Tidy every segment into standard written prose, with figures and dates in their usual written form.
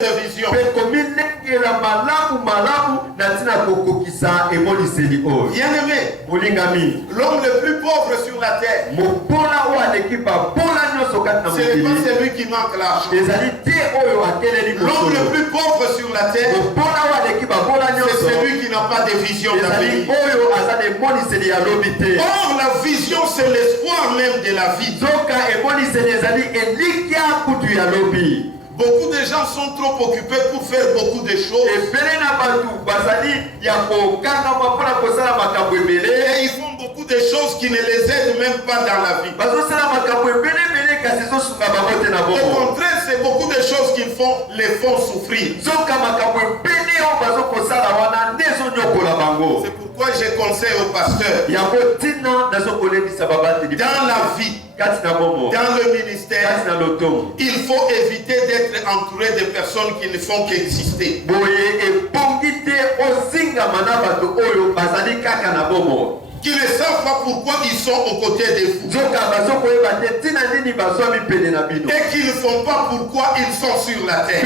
vision. Bien-aimé, l'homme le plus pauvre sur la terre, ce n'est pas celui qui manque l'argent. L'homme le plus pauvre sur la terre, c'est celui qui n'a pas de vision d'avenir. Or, la vision, c'est l'espoir même de la vie. Beaucoup de gens sont trop occupés pour faire beaucoup de choses. Et ils font beaucoup de choses qui ne les aident même pas dans la vie. Au contraire, c'est beaucoup de choses qu'ils font, les font souffrir. C'est pourquoi je conseille aux pasteurs, dans la vie, dans le ministère, il faut éviter d'être entouré de personnes qui ne font qu'exister. Qui ne savent pas pourquoi ils sont aux côtés de vous. Et qui ne font pas pourquoi ils sont sur la terre.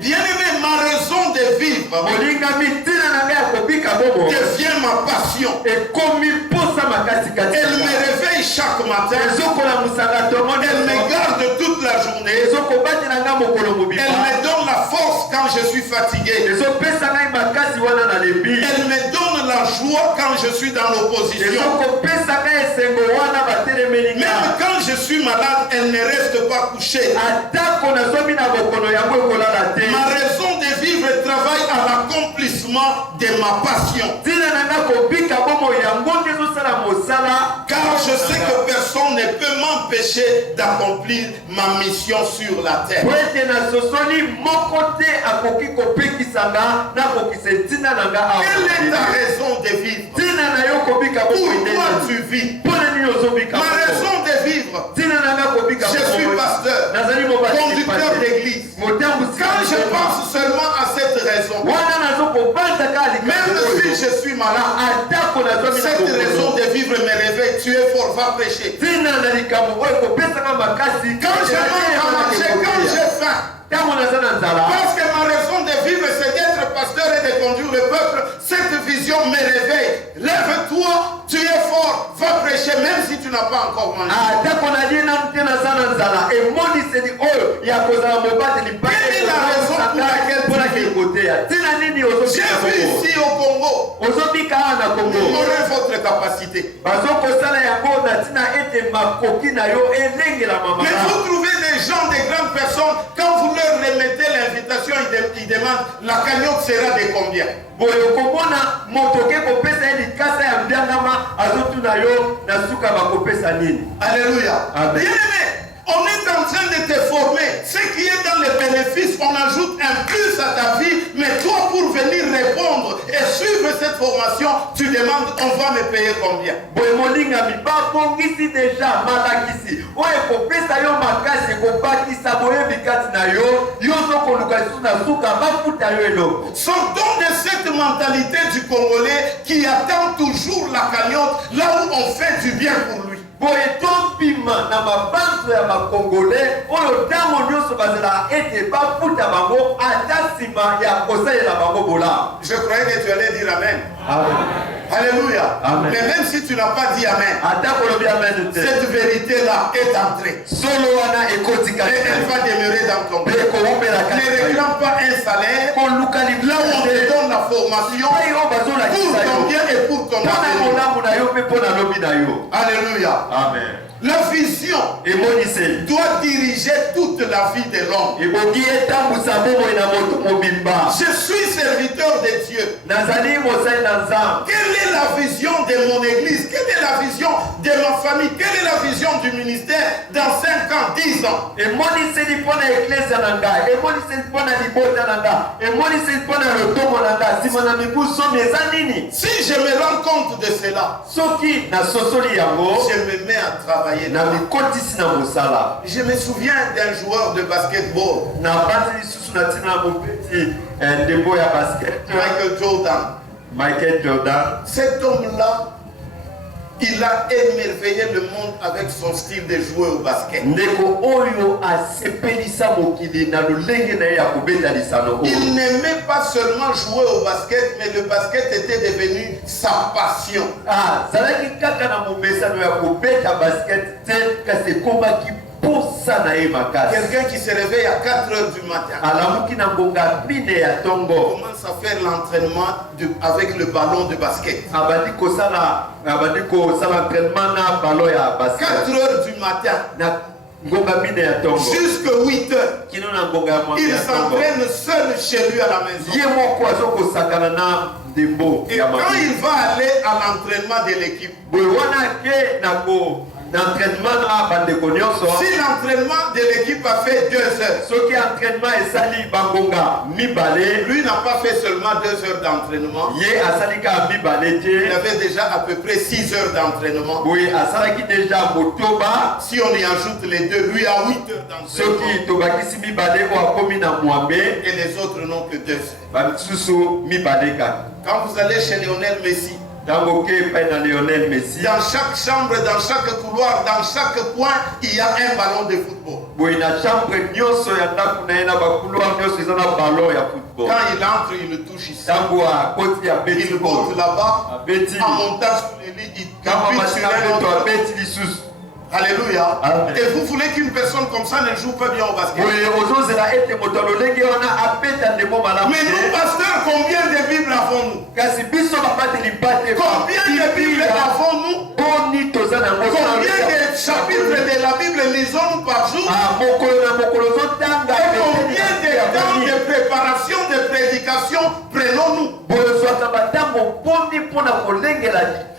Bien-aimé, ma raison de vivre devient ma passion. Elle me réveille chaque matin. Elle me garde toute la journée. Elle me donne la force quand je suis fatigué. Elle me donne la joie quand je suis dans l'opposition. Même quand je suis malade, elle ne reste pas couchée. Ma raison de vivre travaille à l'accomplissement de ma passion. Car je sais que personne ne peut m'empêcher d'accomplir ma mission sur la terre. Quelle est ta raison de vivre? Pourquoi tu vis? Ma raison de vivre, je suis pasteur, conducteur d'église. Quand je pense seulement à cette raison, même si je suis malade, cette raison de vivre me réveille. Tu es fort, va prêcher. Quand je mange à manger, quand j'ai faim, parce que ma raison de vivre, c'est d'être pasteur et de conduire le peuple. Cette vision me réveille. Lève-toi, tu es fort, va prêcher même si tu n'as pas encore mangé. Quelle est la raison pour laquelle tu vis? J'ai vu ici au Congo, ignorez votre capacité. Mais vous trouvez des gens, des grandes personnes, quand vous leur remettez l'invitation, ils demandent la cagnotte sera de combien? Alléluia. Bien-aimé, on est en train de te former. Ce qui est dans les bénéfices, on ajoute un plus à ta vie. Mais toi, pour venir répondre et suivre cette formation, tu demandes, on va me payer combien? Sortons de cette mentalité du Congolais qui attend toujours la cagnotte là où on fait du bien pour lui. Je croyais que tu allais dire Amen. Amen. Alléluia. Amen. Mais même si tu n'as pas dit Amen, cette vérité-là est entrée. Et elle va demeurer dans ton cœur. Ne réclame pas un salaire. Là où on te donne la formation pour ton bien et pour ton avenir. Alléluia. Amen. La vision doit diriger toute la vie de l'homme. Je suis serviteur de Dieu. Quelle est la vision de mon église? Quelle est la vision de ma famille? Quelle est la vision du ministère dans 5 ans, 10 ans? Si je me rends compte de cela, je me mets à travailler. Je me souviens d'un joueur de basketball, Michael Jordan. Cet homme-là, Il a émerveillé le monde avec son style de jouer au basket. Il n'aimait pas seulement jouer au basket, mais le basket était devenu sa passion. Quelqu'un qui se réveille à 4 heures du matin commence à faire l'entraînement avec le ballon de basket. 4 heures du matin jusqu'à 8 heures. Il s'entraîne seul chez lui à la maison. Et quand il va aller à l'entraînement de l'équipe, si l'entraînement de l'équipe a fait 2 heures, lui n'a pas fait seulement 2 heures d'entraînement. Il avait déjà à peu près 6 heures d'entraînement. Si on y ajoute les deux, lui a 8 heures d'entraînement. Et les autres n'ont que 2 heures. Quand vous allez chez Lionel Messi, dans chaque chambre, dans chaque couloir, dans chaque coin, il y a un ballon de football. Quand il entre, il le touche ici. Il monte là-bas. En montant sur les lits, il appuie sur un autre. Alléluia. Et vous voulez qu'une personne comme ça ne joue pas bien au basket? Mais nous, pasteurs, combien de Bibles avons-nous? Combien de Bibles avons-nous? Combien de chapitres de la Bible lisons-nous par jour? Et combien de temps de préparation, de prédication prenons-nous?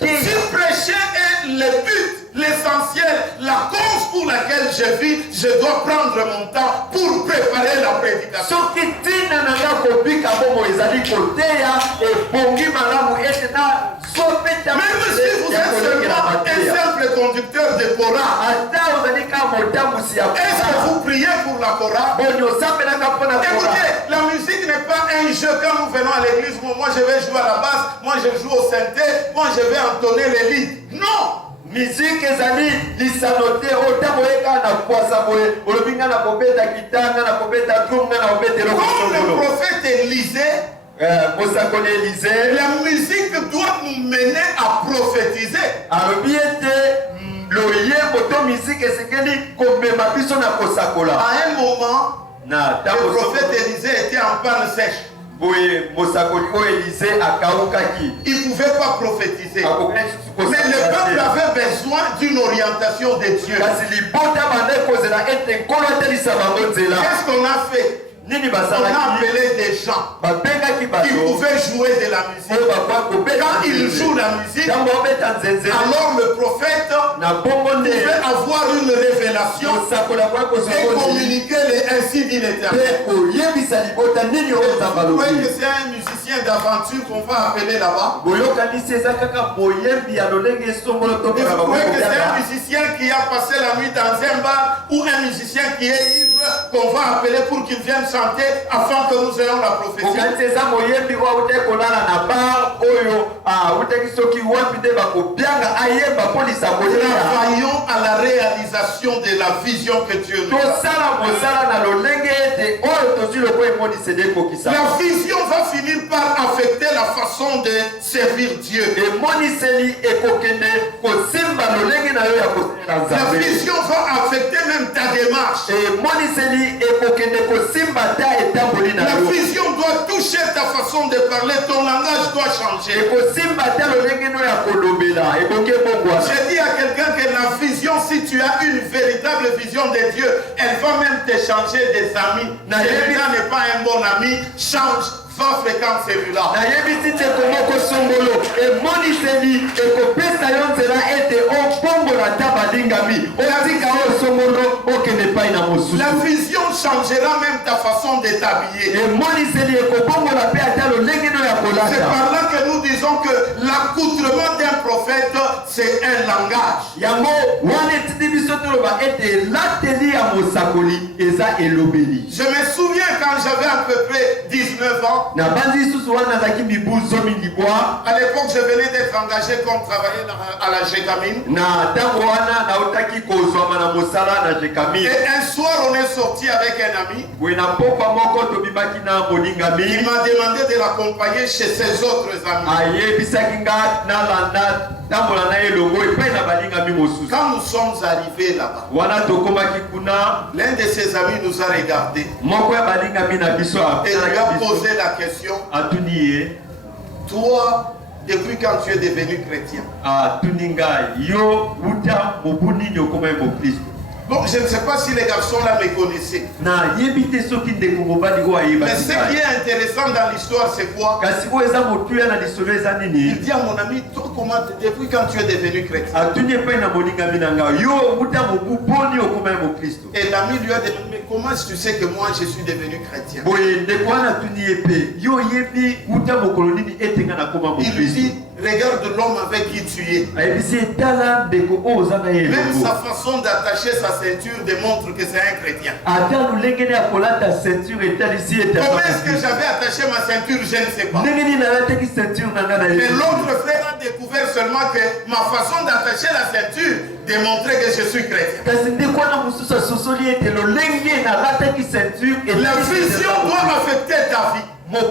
Si prêcher est le but, l'essentiel, la cause pour laquelle je vis, je dois prendre mon temps pour préparer la prédication. Même si vous êtes seulement un simple conducteur de Cora, est-ce que vous priez pour la Cora? Écoutez, la musique n'est pas un jeu. Quand nous venons à l'église, moi je vais jouer à la basse, moi je joue au synthé, moi je vais entonner les lits. Non! Musique ezali lisanote otaboyeka na kwasa boye olobinga na kobeta kitanga na kobeta drum na kobeta eloko. Comme le prophète Élisée, la musique doit nous mener à prophétiser. À un moment, le prophète Élisée était en panne sèche. Il ne pouvait pas prophétiser. Mais le peuple avait besoin d'une orientation de Dieu. Qu'est-ce qu'on a fait? On a appelé des gens qui pouvaient jouer de la musique. Quand ils jouent la musique, alors le prophète pouvait avoir une révélation et communiquer ainsi dit l'Éternel. Vous voyez que c'est un musicien d'aventure qu'on va appeler là-bas. Vous voyez que c'est un musicien qui a passé la nuit dans un bar ou un musicien qui est ivre qu'on va appeler pour qu'il vienne chanter afin que nous ayons la prophétie. Travaillons à la réalisation de la vision que Dieu nous a. La vision va finir par affecter la façon de servir Dieu. La vision va affecter même ta démarche. La vision doit toucher ta façon de parler, ton langage doit changer. J'ai dit à quelqu'un que la vision, si tu as une véritable vision de Dieu, elle va même te changer des amis. Celui-là n'est pas un bon ami, change. Va fréquenter celui-là. La vision changera même ta façon de t'habiller. C'est par là que nous disons que l'accoutrement d'un prophète, c'est un langage. Je me souviens quand j'avais à peu près 19 ans. À l'époque, je venais d'être engagé comme travailleur à la Gécamine. Et un soir, on est sorti avec un ami. Il m'a demandé de l'accompagner chez ses autres amis. Quand nous sommes arrivés là-bas, l'un de ses amis nous a regardés et lui a posé la question: toi, depuis quand tu es devenu chrétien? Bon, je ne sais pas si les garçons là me connaissaient. Mais ce qui est intéressant dans l'histoire, c'est quoi? Il dit à mon ami: toi, comment, depuis quand tu es devenu chrétien? Et l'ami lui a dit: mais comment tu sais que moi je suis devenu chrétien? Il lui dit: regarde l'homme avec qui tu es. Même sa façon d'attacher sa ceinture démontre que c'est un chrétien. Comment est-ce que j'avais attaché ma ceinture? Je ne sais pas. Mais l'autre frère a découvert seulement que ma façon d'attacher la ceinture démontrait que je suis chrétien. La vision doit affecter ta vie. Ta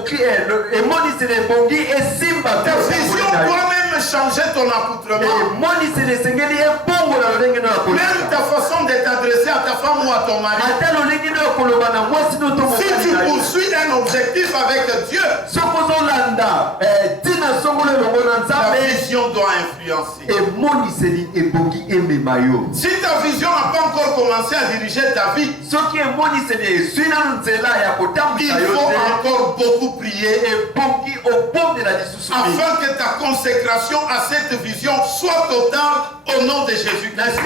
vision doit même changer ton accoutrement. Même ta façon de t'adresser à ta femme ou à ton mari. Si tu poursuis un objectif avec Dieu, ta vision doit influencer. Si ta vision n'a pas encore commencé à diriger ta vie, il faut encore beaucoup prier afin que ta consécration à cette vision soit totale au nom de Jésus-Christ.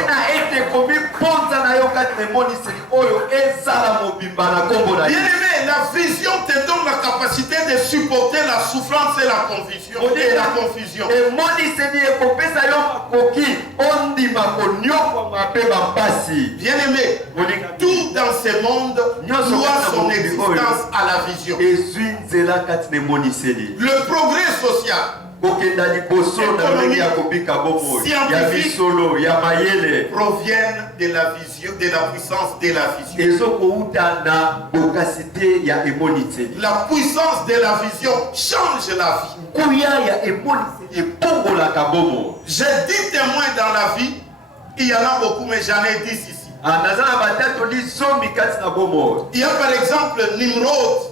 Bien-aimé, la vision te donne la capacité de supporter la souffrance et la confusion. Bien-aimé, tout dans ce monde doit son existence à la vision. Le progrès social, scientifique proviennent de la vision, de la puissance de la vision. La puissance de la vision change la vie. J'ai dit témoin dans la vie, il y en a beaucoup, mais j'en ai 10 ici. Il y a par exemple Nimrod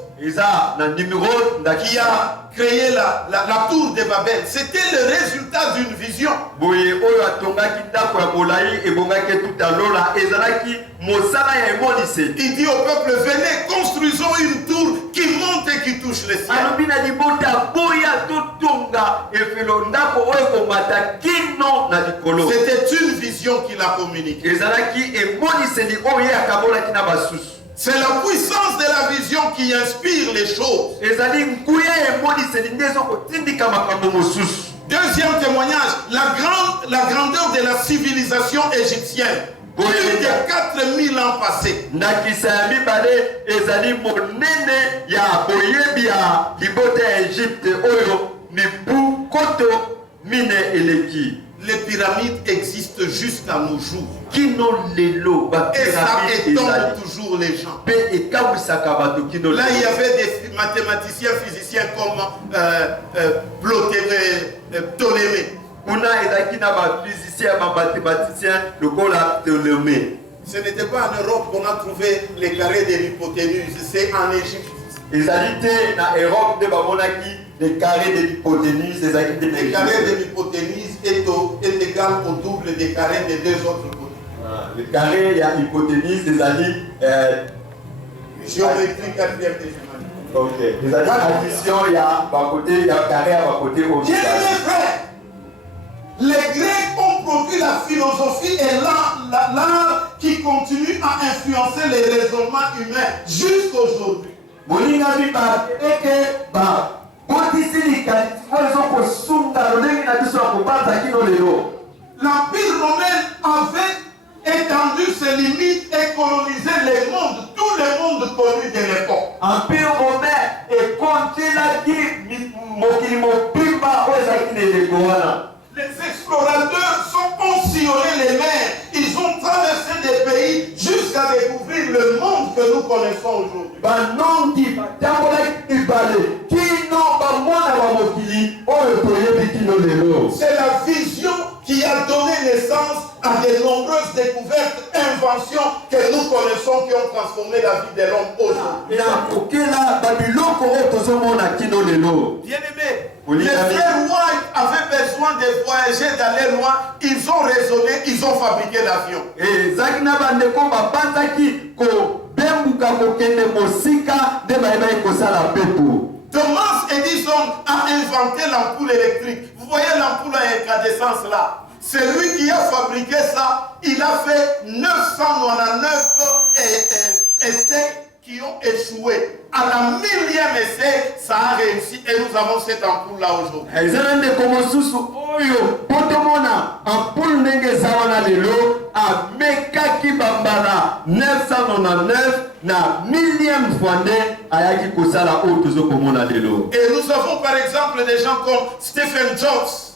qui a créé la tour de Babel. C'était le résultat d'une vision. Il dit au peuple: venez, construisons une tour qui monte et qui touche les cieux. C'était une vision qu'il a communiquée. C'est la puissance de la vision qui inspire les choses. Deuxième témoignage, la grandeur de la civilisation égyptienne. Plus de 4000 ans passés. Les pyramides existent jusqu'à nos jours. Et ça étonne toujours les gens. Là, il y avait des mathématiciens, physiciens comme Ptolémée. Ce n'était pas en Europe qu'on a trouvé les carrés de l'hypoténuse, c'est en Égypte. Les carrés de l'hypoténuse, les carrés de l'hypoténuse est égal au double des carrés des deux autres côtés. Le carré, il y a l'hypoténuse, les alliés. Géométrie quatrième de géométrie. Ok. Les alliés addition, il y a un côté, il y a un carré à un côté. Bien mes frères, les Grecs ont produit la philosophie et l'art qui continue à influencer les raisonnements humains jusqu'aujourd'hui. L'Empire romain avait étendu ses limites et colonisé les mondes, tous les mondes connus de l'époque. Empire romain est compté là qui Les explorateurs ont sillonné les mers, ils ont traversé des pays jusqu'à découvrir le monde que nous connaissons aujourd'hui. C'est la vision qui a donné naissance à de nombreuses découvertes, inventions que nous connaissons qui ont transformé la vie de l'homme aujourd'hui. Bien-aimés, les frères White avaient besoin de voyager, d'aller loin. Ils ont raisonné, ils ont fabriqué l'avion. Thomas Edison a inventé l'ampoule électrique. Vous voyez l'ampoule à incandescence là. C'est lui qui a fabriqué ça. Il a fait 999 essais qui ont échoué. À la 1000e essai, ça a réussi et nous avons cette ampoule là aujourd'hui. Et nous avons par exemple des gens comme Stephen Jobs.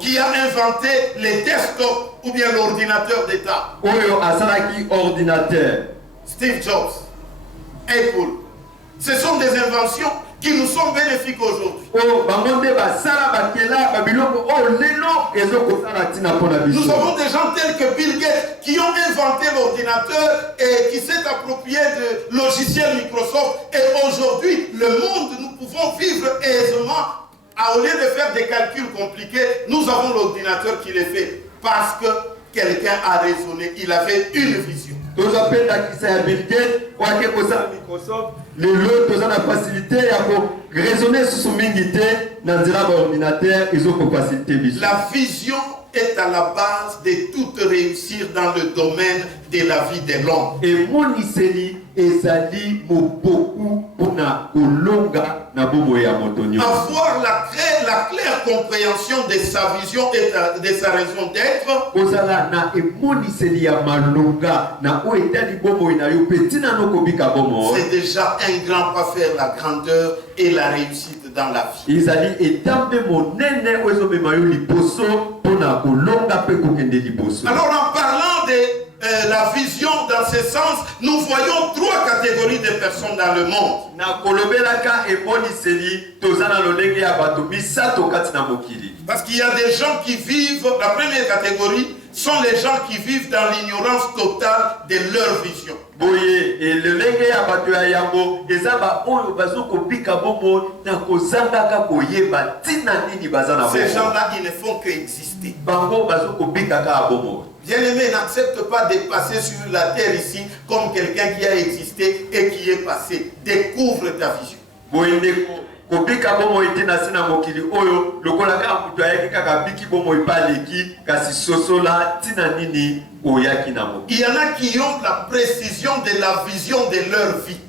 Qui a inventé les desktops ou bien l'ordinateur d'État. Steve Jobs, Apple. Ce sont des inventions qui nous sont bénéfiques aujourd'hui. Nous avons des gens tels que Bill Gates qui ont inventé l'ordinateur et qui s'est approprié de logiciels Microsoft. Et aujourd'hui, le monde, nous pouvons vivre aisément. Au lieu de faire des calculs compliqués, nous avons l'ordinateur qui les fait parce que quelqu'un a raisonné, il avait une vision. La vision est à la base de toute réussir dans le domaine de la vie de l'homme. Et mon iseli ezali beaucoup pour na olonga na bobo ya motonyo. Avoir la claire compréhension de sa vision et de sa raison d'être. Ozala na mon iseli ya malonga na o etali bobo ina yo petina no kobika bomo. C'est déjà un grand pas faire la grandeur et la réussite dans la vie. Ezali etambe monene ozo memayo liposo pona kolonga pe kokende liposo. Alors en parlant de la vision dans ce sens, nous voyons 3 catégories de personnes dans le monde. Parce qu'il y a des gens qui vivent, la première catégorie sont les gens qui vivent dans l'ignorance totale de leur vision. Ces gens-là, ils ne font qu'exister. Bien-aimé, n'accepte pas de passer sur la terre ici comme quelqu'un qui a existé et qui est passé. Découvre ta vision. Il y en a qui ont la précision de la vision de leur vie.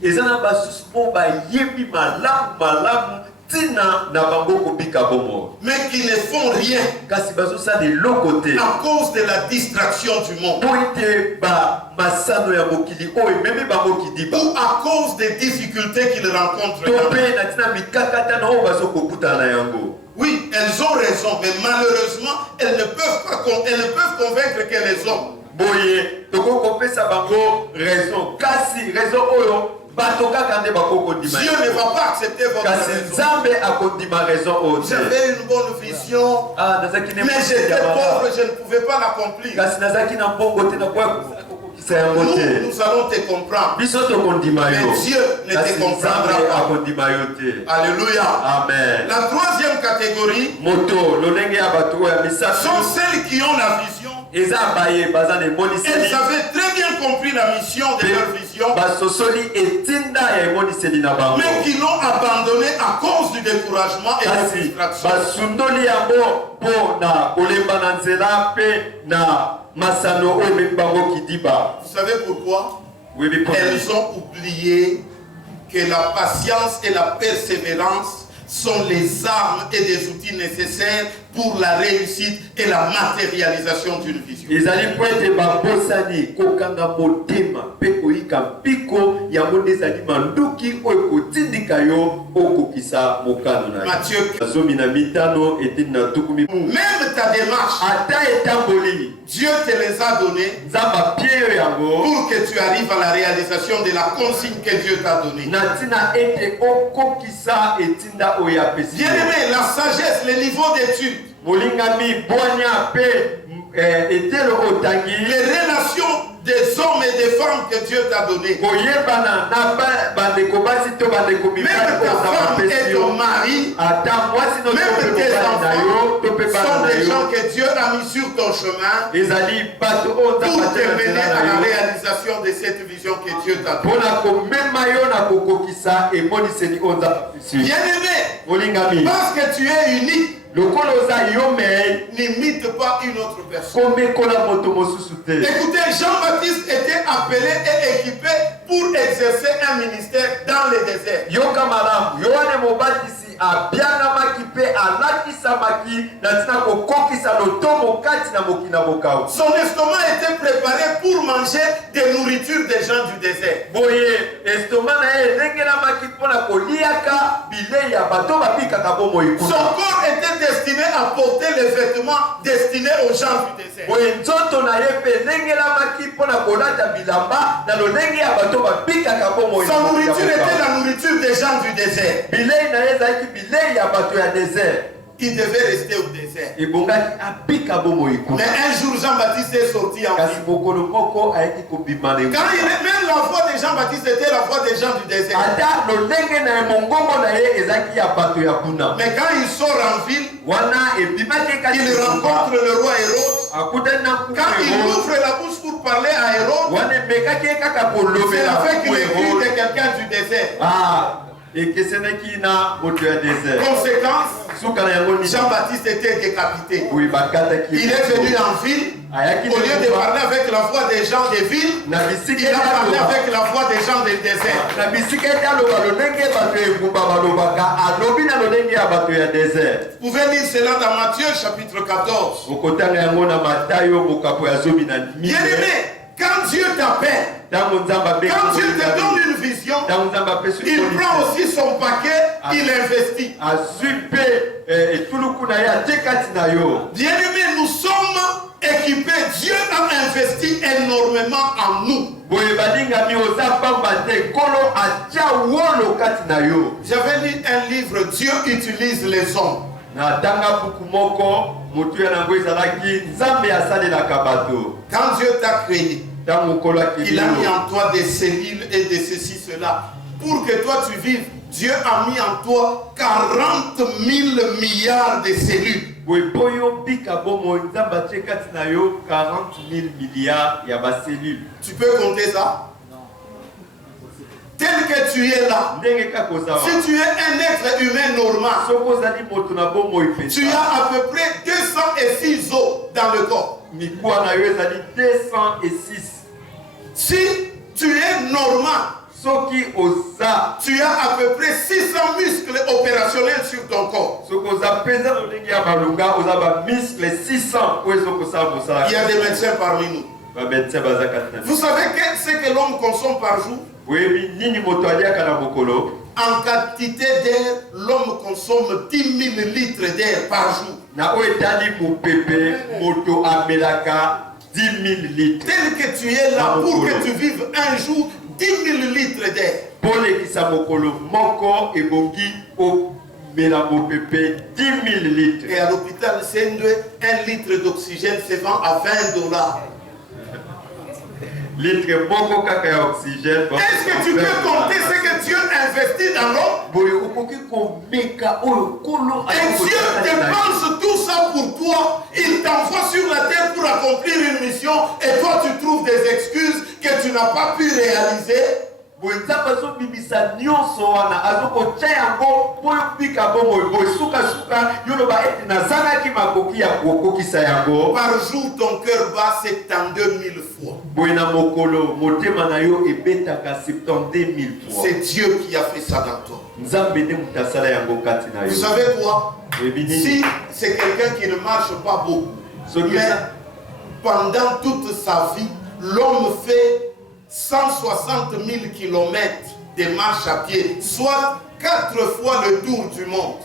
Mais qui ne font rien à cause de la distraction du monde ou à cause des difficultés qu'ils rencontrent. Oui, elles ont raison, mais malheureusement, elles ne peuvent convaincre que les hommes. Dieu ne va pas accepter votre raison. J'avais une bonne vision, mais j'étais pauvre, je ne pouvais pas l'accomplir. Nous allons te comprendre. Mais Dieu ne te comprendra pas. Alléluia. Amen. La troisième catégorie sont celles qui ont la vision. Elles avaient très bien compris la la mission de leur vision, mais qui l'ont abandonné à cause du découragement et de la frustration. Vous savez pourquoi? Elles ont oublié que la patience et la persévérance sont les armes et les outils nécessaires pour la réussite et la matérialisation d'une vision. Matthieu, même ta démarche, Dieu te les a donnés pour que tu arrives à la réalisation de la consigne que Dieu t'a donnée. Bien aimé, la sagesse, le niveau d'études, les relations des hommes et des femmes que Dieu t'a données. Même ta femme et ton mari, même tes enfants sont des gens que Dieu a mis sur ton chemin pour te mener à la réalisation de cette vision que Dieu t'a donnée. Bien aimé, parce que tu es unique, n'imite pas une autre personne. Écoutez, Jean-Baptiste était appelé et équipé pour exercer un ministère dans le désert. Son estomac était préparé pour manger des nourritures des gens du désert. Son corps était destiné à porter les vêtements destinés aux gens du désert. Sa nourriture était la nourriture des gens du désert. Il devait rester au désert. Mais un jour, Jean-Baptiste est sorti en ville. Même la voix de Jean-Baptiste était la voix des gens du désert. Mais quand il sort en ville, il rencontre le roi Hérode. Quand il ouvre la bouche pour parler à Hérode, c'est avec une écrit de quelqu'un du désert. Conséquence, Jean-Baptiste était décapité. Il est venu en ville. Au lieu de parler avec la voix des gens des villes, il a parlé avec la voix des gens des déserts. Vous pouvez lire cela dans Matthieu chapitre 14. Bien aimé, quand Dieu t'appelle, quand Dieu te donne une vision, il prend aussi son paquet, il investit. Bien aimé, nous sommes équipés. Dieu a investi énormément en nous. J'avais lu un livre, Dieu utilise les hommes. Quand Dieu t'a créé, il a mis en toi des cellules et de ceci, cela. Pour que toi tu vives, Dieu a mis en toi 40 000 milliards de cellules. 40 000 milliards, il y a ma cellule. Tu peux compter ça? Tel que tu es là, si tu es un être humain normal, tu as à peu près 206 os dans le corps. Si tu es normal, tu as à peu près 600 muscles opérationnels sur ton corps. Il y a des médecins parmi nous. Vous savez ce que l'homme consomme par jour? En quantité d'air, l'homme consomme 10 000 litres d'air par jour. Tel que tu es là, pour que tu vives un jour, 10 000 litres d'air. Et à l'hôpital Sendwe, 1 litre d'oxygène se vend à $20. Est-ce que tu peux compter ce que Dieu investit dans l'homme? Et Dieu dépense tout ça pour toi. Il t'envoie sur la terre pour accomplir une mission. Et toi, tu trouves des excuses que tu n'as pas pu réaliser, par jour ton cœur bat 72 000 fois. C'est Dieu qui a fait ça dans toi. Vous savez quoi? Si c'est quelqu'un qui ne marche pas beaucoup, mais pendant toute sa vie, l'homme fait 160 000 km de marche à pied, soit 4 fois le tour du monde.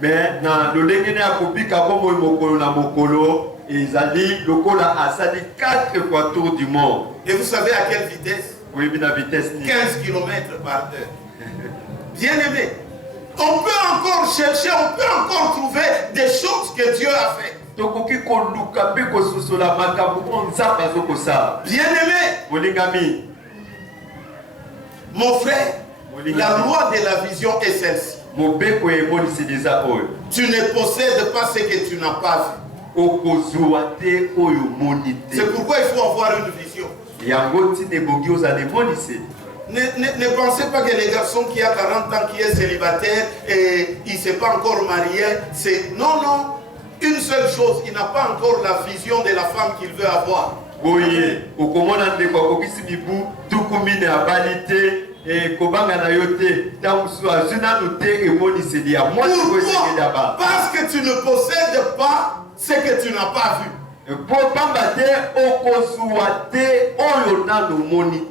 Mais dans le lengene ya kobika bomo mokolo na mokolo ezali lokola asali 4 fois tour du monde. Et vous savez à quelle vitesse? Oui, bien la vitesse 15 km par heure. Bien aimé, on peut encore chercher, on peut encore trouver des choses que Dieu a fait. Bien aimé, mon frère, la loi de la vision est celle-ci. Tu ne possèdes pas ce que tu n'as pas vu. C'est pourquoi il faut avoir une vision. Ne pensez pas que les garçons qui a 40 ans, qui est célibataire et il ne s'est pas encore marié, c'est... Non, non. Une seule chose, il n'a pas encore la vision de la femme qu'il veut avoir. Pourquoi? Parce que tu ne possèdes pas ce que tu n'as pas vu.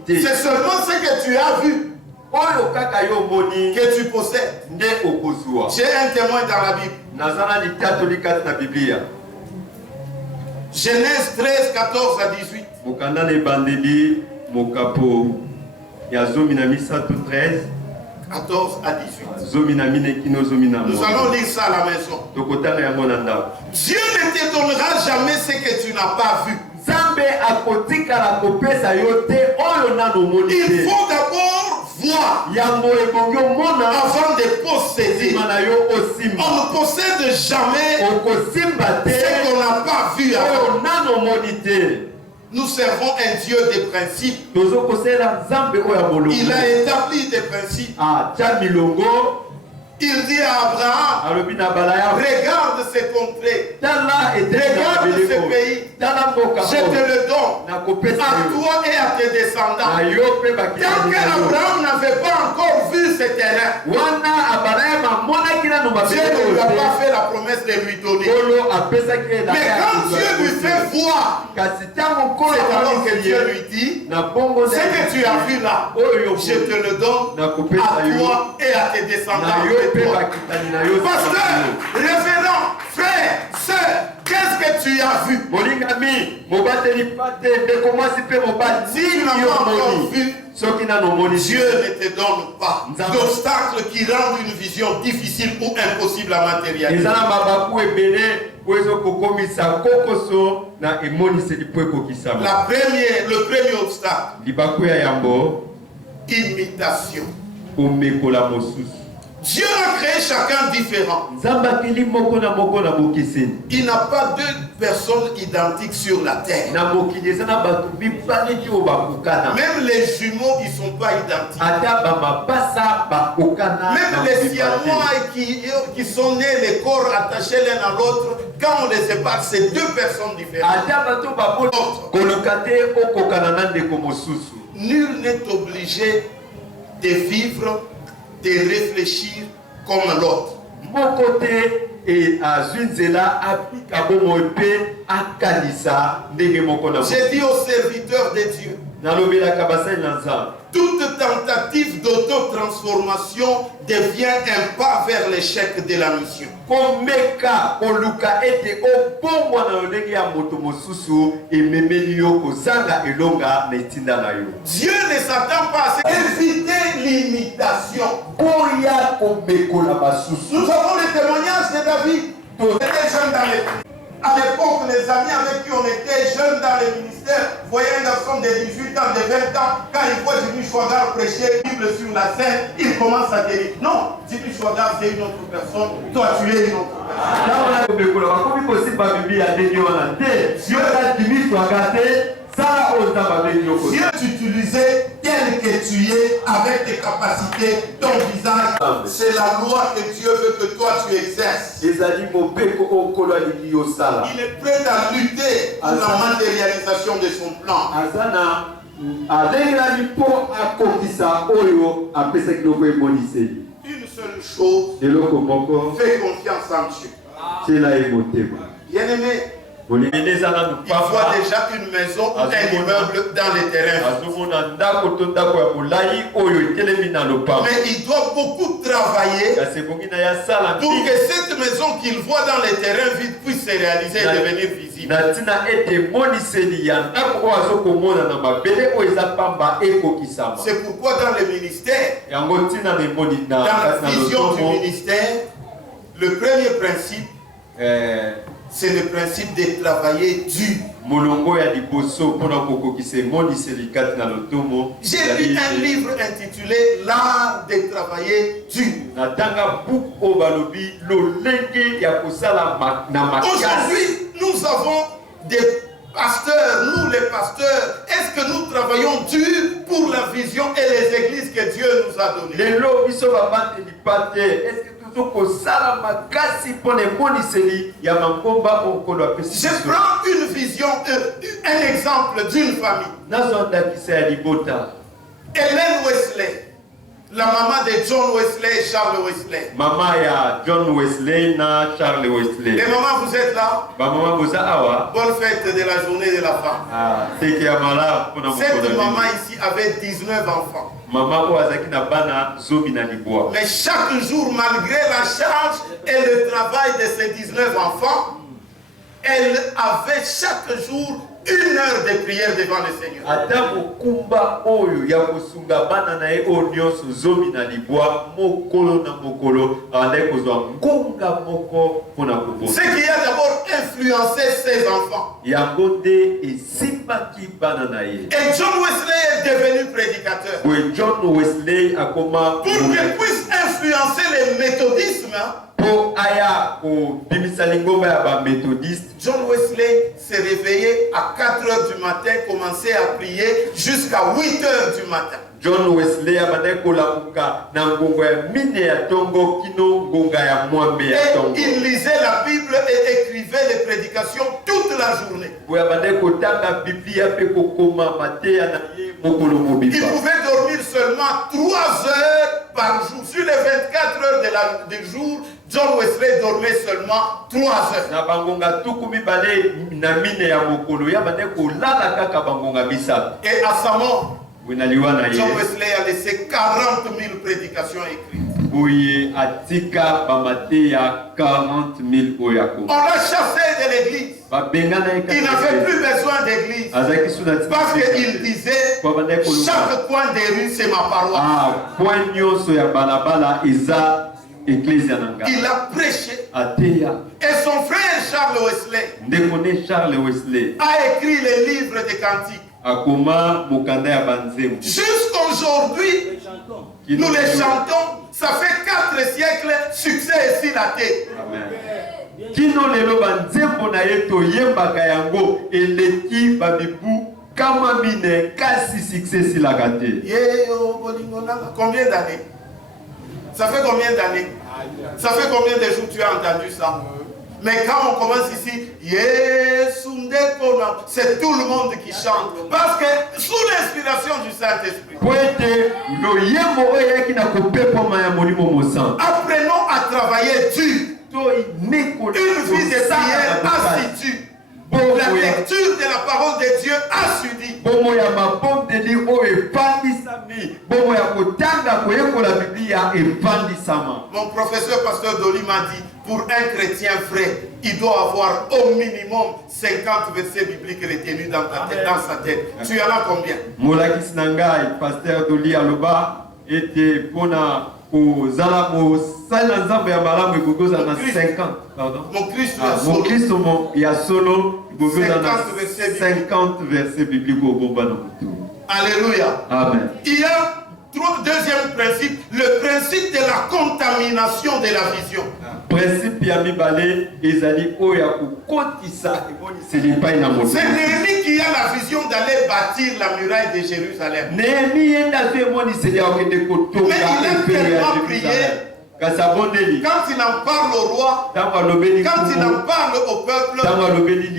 C'est seulement ce que tu as vu que tu possèdes. J'ai un témoin dans la Bible. Genèse 13, 14 à 18. à 18. Nous allons lire ça à la maison. Dieu ne te donnera jamais ce que tu n'as pas vu. Il faut d'abord voir avant de posséder. On ne possède jamais ce qu'on n'a pas vu avant. Nous servons un Dieu des principes. Il a établi des principes. Il dit à Abraham, regarde ces contrées, regarde ce pays, je te le donne à toi et à tes descendants. Tant qu'Abraham n'avait pas encore vu ce terrain, Dieu ne lui a pas fait la promesse de lui donner. Mais quand Dieu lui fait voir, c'est alors que Dieu lui dit, ce que tu as vu là, je te le donne à toi et à tes descendants. Pasteur, révérend, frère, soeur, qu'est-ce que tu as vu? Si tu n'as pas encore vu, Dieu ne te donne pas d'obstacles qui rendent une vision difficile ou impossible à matérialiser. Le premier obstacle, imitation. Dieu a créé chacun différent. Il n'a pas deux personnes identiques sur la terre. Même les jumeaux, ils ne sont pas identiques. Même les siamois qui sont nés, les corps attachés l'un à l'autre, quand on les sépare, c'est deux personnes différentes. Nul n'est obligé de vivre, de réfléchir comme l'autre. Mon côté et à Zunzela applique à bon J'ai dit aux serviteurs de Dieu, toute tentative d'auto-transformation devient un pas vers l'échec de la mission. Dieu ne s'attend pas à éviter l'imitation. Nous avons les témoignages de David. À l'époque, les amis avec qui on était jeunes dans le ministère voyaient un garçon de 18 ans, de 20 ans, quand il voit Jimmy Chouagar prêcher Bible sur la scène, il commence à dire non, Jimmy Chouagar c'est une autre personne, toi tu es une autre personne. Dieu t'utilisait tel que tu es, avec tes capacités, ton visage. C'est la loi que Dieu veut que toi tu exerces. Il est prêt à lutter pour la matérialisation de son plan. Une seule chose, fais confiance en Dieu. Bien-aimé, il voit déjà une maison ou un immeuble dans les terrains. Mais il doit beaucoup travailler pour que cette maison qu'il voit dans les terrains vides puisse se réaliser et devenir visible. C'est pourquoi dans le ministère, dans la vision du ministère, le premier principe, c'est le principe de travailler dur. J'ai lu un livre intitulé L'art de travailler dur. Aujourd'hui, nous avons des pasteurs, nous les pasteurs. Est-ce que nous travaillons dur pour la vision et les églises que Dieu nous a données? Je prends une vision, un exemple d'une famille. Hélène Wesley, la maman de John Wesley et Charles Wesley. Maman ya John Wesley na Charles Wesley. Et maman, vous êtes là? Maman, vous êtes là? Bonne fête de la journée de la femme. Cette maman ici avait 19 enfants. Mais chaque jour, malgré la charge et le travail de ces 19 enfants, elle avait chaque jour 1 heure de prière devant le Seigneur. Ce qui a d'abord influencé ses enfants. Et John Wesley est devenu prédicateur. Pour qu'il puisse influencer les méthodismes, John Wesley s'est réveillé à 4 heures du matin, commençait à prier jusqu'à 8 heures du matin. John Wesley a il lisait la Bible et écrivait les prédications toute la journée. Il pouvait dormir seulement 3 heures par jour. Sur les 24 heures du jour, John Wesley dormait seulement 3 heures. Et à sa mort, John Wesley a laissé 40 000 prédications écrites. On l'a chassé de l'église. Il n'avait plus besoin d'église. Parce qu'il disait, chaque coin des rues, c'est ma paroisse. Il a prêché. Et son frère Charles Wesley a écrit les livres des cantiques. Jusqu'aujourd'hui, nous les chantons. Ça fait 4 siècles, succès est sur la tête. Amen. Kino lelo banzembo na yeto yembaka yango eleki babibu kama mine kasi succès sur la gâte. Combien d'années? Ça fait combien d'années? Ça fait combien de jours tu as entendu ça? Mais quand on commence ici, c'est tout le monde qui chante. Parce que sous l'inspiration du Saint-Esprit. Apprenons à travailler dur. Une vie de prière assidue. La lecture de la parole de Dieu assidue. Mon professeur pasteur Doli m'a dit, pour un chrétien vrai, il doit avoir au minimum 50 versets bibliques retenus dans sa tête. Tu en as combien? Pasteur Doli Aloba était mon Christ il y a solo 50 versets bibliques au Bombano. Alléluia. Amen. Il y a deuxième principe, le principe de la contamination de la vision. Principe ya mibale ezali oya kokotisa eboni selipa ina moto. C'est Néhémie qui a la vision d'aller bâtir la muraille de Jérusalem. Mais il a tellement prié. Quand il en parle au roi, quand il en parle au peuple,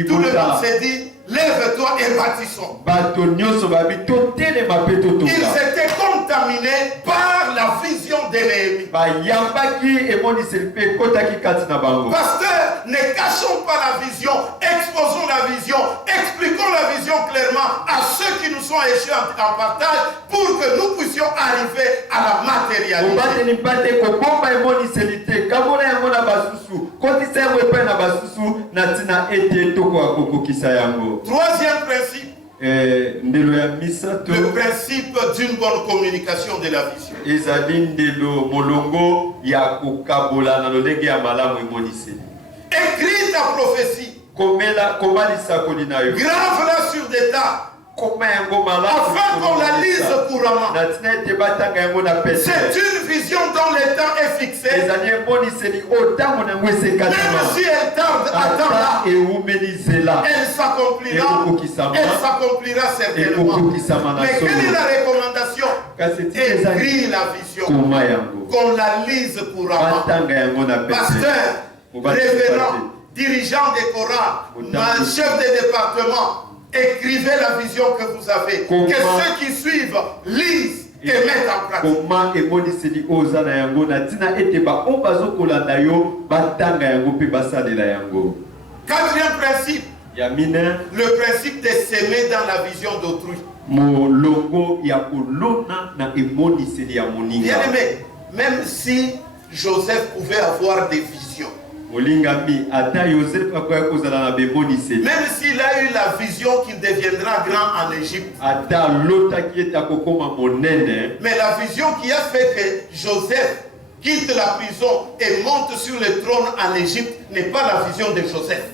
tout le monde s'est dit, lève-toi et bâtissons. Ils étaient contaminés par la vision de Néhémie. Pasteur, ne cachons pas la vision, exposons la vision, expliquons la vision clairement à ceux qui nous sont échus en partage pour que nous puissions arriver à la matérialité. Troisième principe. Le principe d'une bonne communication de la vision. Écris ta prophétie. Grave-la sur des tables. Afin qu'on la lise couramment. C'est une vision dont le temps est fixé. Même si elle tarde à temps là, elle s'accomplira certainement. Mais quelle est la recommandation? Écris la vision. Qu'on la lise couramment. Pasteur, révérend, dirigeant des chorales, chef de département, écrivez la vision que vous avez. Que ceux qui suivent lisent et mettent en pratique. Quatrième principe. Le principe de s'aimer dans la vision d'autrui. Bien aimé, même si Joseph pouvait avoir des visions, même s'il a eu la vision qu'il deviendra grand en Égypte, mais la vision qui a fait que Joseph quitte la prison et monte sur le trône en Égypte n'est pas la vision de Joseph.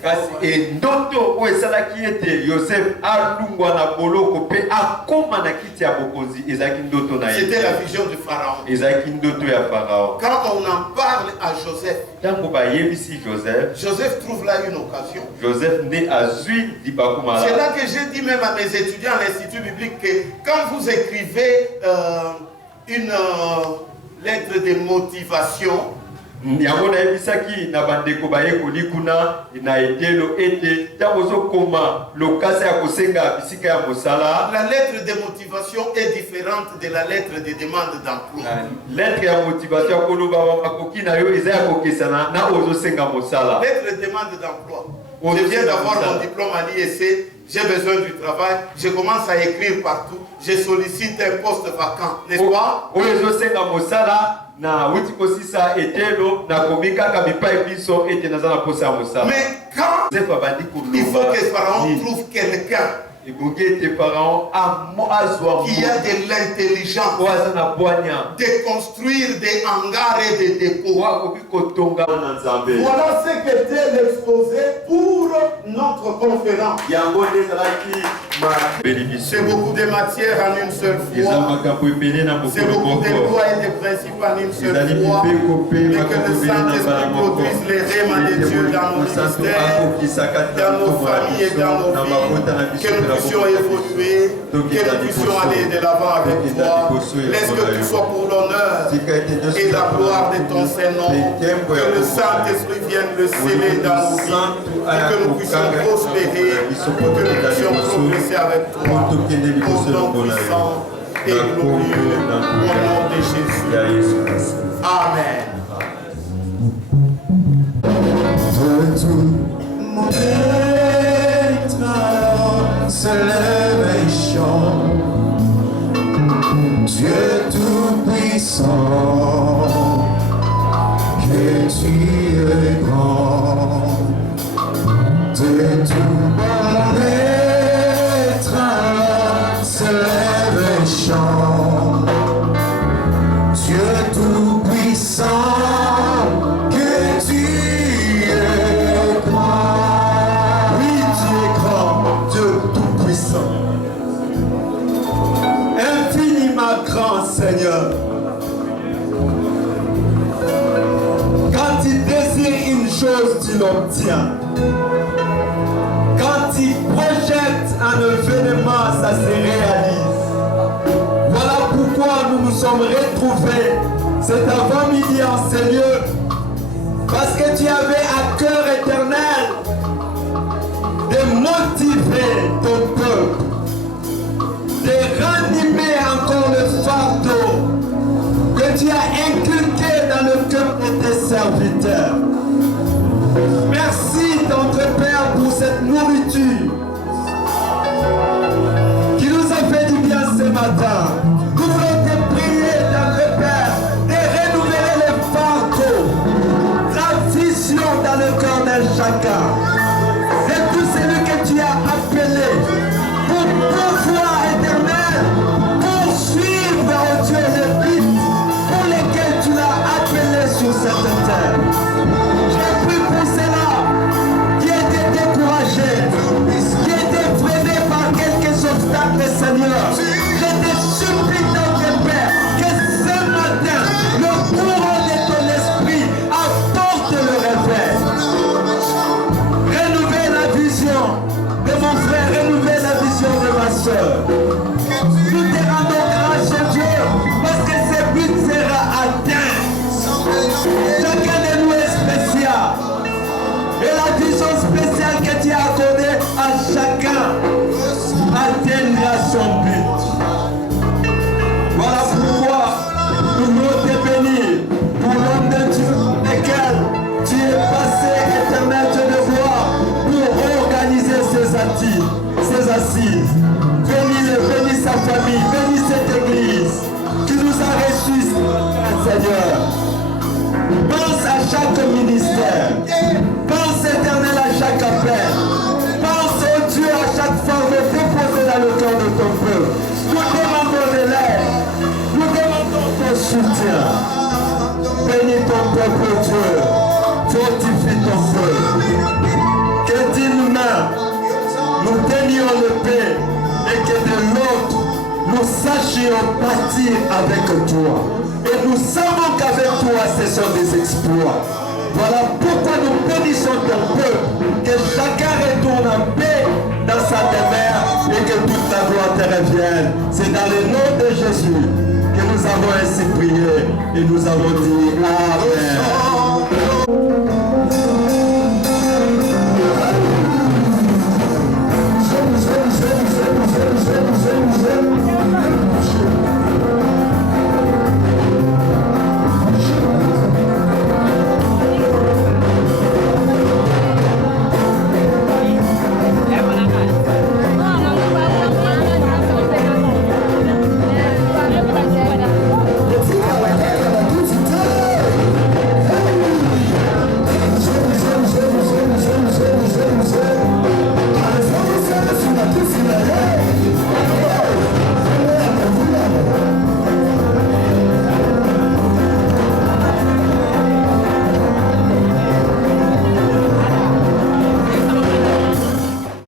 C'était la vision de Pharaon. Quand on en parle à Joseph, Joseph trouve là une occasion. C'est là que j'ai dit même à mes étudiants à l'Institut biblique que quand vous écrivez une lettre de motivation, la lettre de motivation est différente de la lettre de demande d'emploi. Lettre de demande d'emploi. Je viens d'avoir mon diplôme à l'IEC, j'ai besoin du travail, je commence à écrire partout, je sollicite un poste vacant, n'est-ce pas? Mais quand il faut que Pharaon trouve quelqu'un qui a de l'intelligence de construire des hangars et des dépôts. Voilà ce qu'était l'exposé pour notre conférence. C'est beaucoup de matière en une seule fois. C'est beaucoup de lois et de principes en une seule fois. Et que le Saint-Esprit produise les rêves de Dieu dans nos ministères, dans nos familles et dans nos vies. Que nous puissions évoluer, que nous puissions aller de l'avant avec toi. Laisse que tu sois pour l'honneur et la gloire de ton Saint-Nom. Que le Saint-Esprit vienne le sceller dans nos vies. Et que nous puissions prospérer, pour que nous puissions progresser avec toi. Au nom puissant et glorieux, au nom de Jésus. Amen. Mon être se lève et chante, Dieu tout-puissant, que tu es grand, de tout mon être se lève et chante, Dieu tout-puissant. Seigneur, quand il désire une chose, tu l'obtiens. Quand il projette un un événement, ça se réalise. Voilà pourquoi nous nous sommes retrouvés cet avant-midi en ces lieux. Parce que tu avais à cœur éternel de motiver ton peuple, de ranimer encore le fardeau que tu as inculqué dans le cœur de tes serviteurs. Merci, notre Père, pour cette nourriture qui nous a fait du bien ce matin. Nous voulons te prier, notre Père, de renouveler les fardeaux, la vision dans le cœur de chacun. Et tout celui que tu as appelé pour pouvoir éternel, poursuivre, oh Dieu, les buts pour lesquels tu l'as appelé sur cette terre. J'ai pris pour cela qui était découragé, qui était freiné par quelques obstacles, Seigneur. Je te supplie, notre Père, que ce matin, le courant de ton esprit apporte le réveil. Renouveler la vision de mon frère, renouveler la vision de ma soeur. Nous te rendons grâce, Dieu, parce que ce but sera atteint. Chacun de nous est spécial. Et la vision spéciale que tu as accordée à chacun atteindra son but. Voilà pourquoi nous voulons te bénir pour l'homme de Dieu, lequel tu es passé, éternel Dieu de gloire, pour organiser ses assises. Bénis sa famille, bénis cette église qui nous a reçus, Seigneur. Pense à chaque ministère. Pense, éternel, à chaque appel. Pense, oh Dieu, à chaque forme déposée dans le cœur de ton peuple. Nous demandons de l'aide. Nous demandons ton soutien. Bénis ton peuple, oh Dieu. Fortifie ton peuple. Que dignement nous tenions le paix et que de l'autre nous sachions partir avec toi. Et nous savons qu'avec toi, ce sont des exploits. Voilà pourquoi nous bénissons ton peuple, que chacun retourne en paix dans sa demeure et que toute la gloire te revienne. C'est dans le nom de Jésus que nous avons ainsi prié et nous avons dit Amen.